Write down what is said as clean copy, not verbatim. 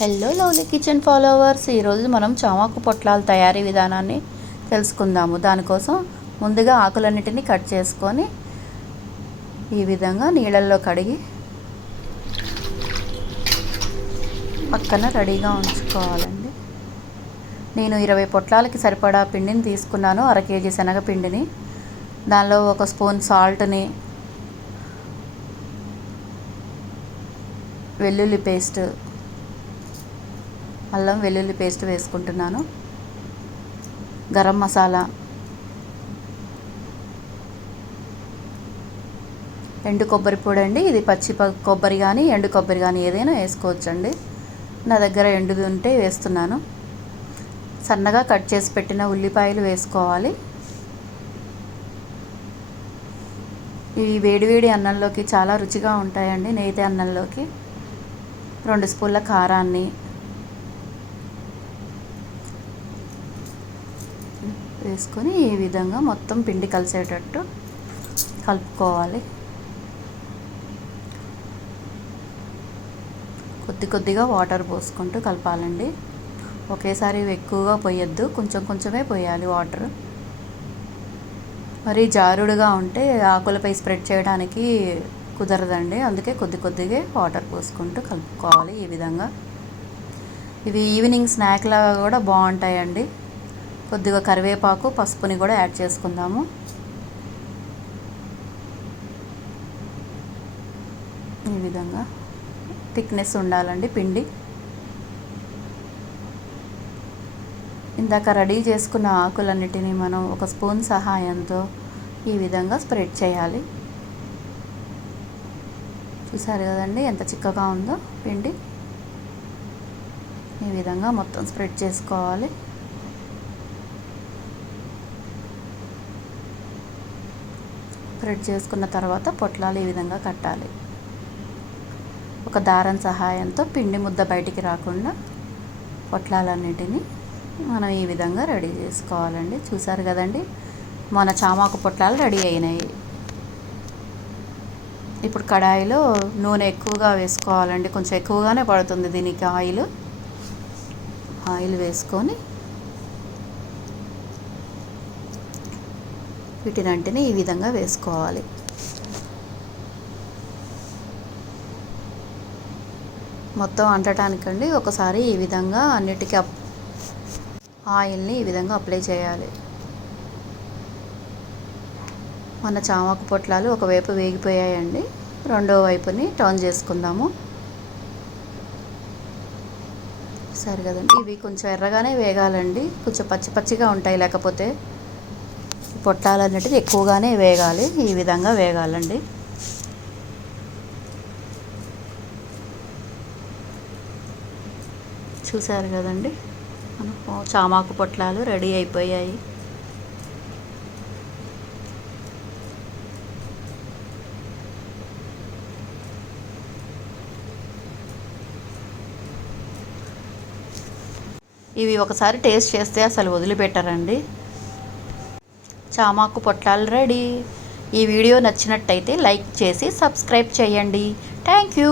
Hello lovely kitchen followers, ఈరోజు మనం చామాకు పొట్లాల తయారీ విధానాన్ని తెలుసుకుందాము. దానికోసం ముందుగా ఆకులన్నిటిని కట్ చేసుకొని ఈ విధంగా నీళ్ళల్లో కడిగి పక్కన రెడీగా ఉంచుకోవాలండి. నేను 20 పొట్లాలకి సరిపడా పిండిని తీసుకున్నాను. 1/2 కేజీ శనగపిండిని, దానిలో 1 స్పూన్ సాల్ట్ని, వెల్లుల్లి పేస్ట్, అల్లం వెల్లుల్లి పేస్ట్ వేసుకుంటున్నాను, గరం మసాలా, ఎండు కొబ్బరి పొడి అండి. ఇది పచ్చి కొబ్బరి కానీ ఎండు కొబ్బరి కానీ ఏదైనా వేసుకోవచ్చండి. నా దగ్గర ఎండుది ఉంటే వేస్తున్నాను. సన్నగా కట్ చేసి పెట్టిన ఉల్లిపాయలు వేసుకోవాలి. ఇవి వేడివేడి అన్నంలోకి చాలా రుచిగా ఉంటాయండి. నేతి అన్నంలోకి 2 స్పూన్ల కారాన్ని వేసుకొని ఈ విధంగా మొత్తం పిండి కలిసేటట్టు కలుపుకోవాలి. కొద్దిగా వాటర్ పోసుకుంటూ కలపాలండి. ఒకేసారి ఎక్కువగా పోయొద్దు, కొంచెం కొంచెమే పోయాలి వాటర్. మరి జారుడుగా ఉంటే ఆకులపై స్ప్రెడ్ చేయడానికి కుదరదండి. అందుకే కొద్దిగా వాటర్ పోసుకుంటూ కలుపుకోవాలి. ఈ విధంగా ఇవి ఈవినింగ్ స్నాక్ లాగా కూడా బాగుంటాయండి. కొద్దిగా కరివేపాకు, పసుపుని కూడా యాడ్ చేసుకుందాము. ఈ విధంగా థిక్నెస్ ఉండాలండి పిండి. ఇందాక రెడీ చేసుకున్న ఆకులన్నిటినీ మనం 1 స్పూన్ సహాయంతో ఈ విధంగా స్ప్రెడ్ చేయాలి. చూసారు కదండి ఎంత చిక్కగా ఉందో పిండి. ఈ విధంగా మొత్తం స్ప్రెడ్ చేసుకోవాలి. స్ప్రెడ్ చేసుకున్న తర్వాత పొట్లాలు ఈ విధంగా కట్టాలి. ఒక దారం సహాయంతో పిండి ముద్ద బయటికి రాకుండా పొట్లాలన్నిటినీ మనం ఈ విధంగా రెడీ చేసుకోవాలండి. చూసారు కదండి, మన చామాకు పొట్లాలు రెడీ అయినాయి. ఇప్పుడు కడాయిలో నూనె ఎక్కువగా వేసుకోవాలండి. కొంచెం ఎక్కువగానే పడుతుంది దీనికి ఆయిల్ వేసుకొని వీటినంటిని ఈ విధంగా వేసుకోవాలి. మొత్తం అంటటానికండి ఒకసారి ఈ విధంగా అన్నిటికీ ఆయిల్ని ఈ విధంగా అప్లై చేయాలి. మన చామాకు పొట్లాలు ఒకవైపు వేగిపోయాయండి. రెండో వైపుని టర్న్ చేసుకుందాము. సరే కదండి, ఇవి కొంచెం ఎర్రగానే వేగాలండి. కొంచెం పచ్చిగా ఉంటాయి, లేకపోతే పొట్లాలన్నిటికీ ఎక్కువగానే వేగాలి. ఈ విధంగా వేగాలండి. చూసారు కదండి, మన చామాకు పొట్లాలు రెడీ అయిపోయాయి. ఇవి ఒకసారి టేస్ట్ చేస్తే అసలు వదిలిపెట్టరండి. చామాకు పొట్లాలు రెడీ. ఈ వీడియో నచ్చినట్టయితే లైక్ చేసి సబ్స్క్రైబ్ చేయండి. Thank you.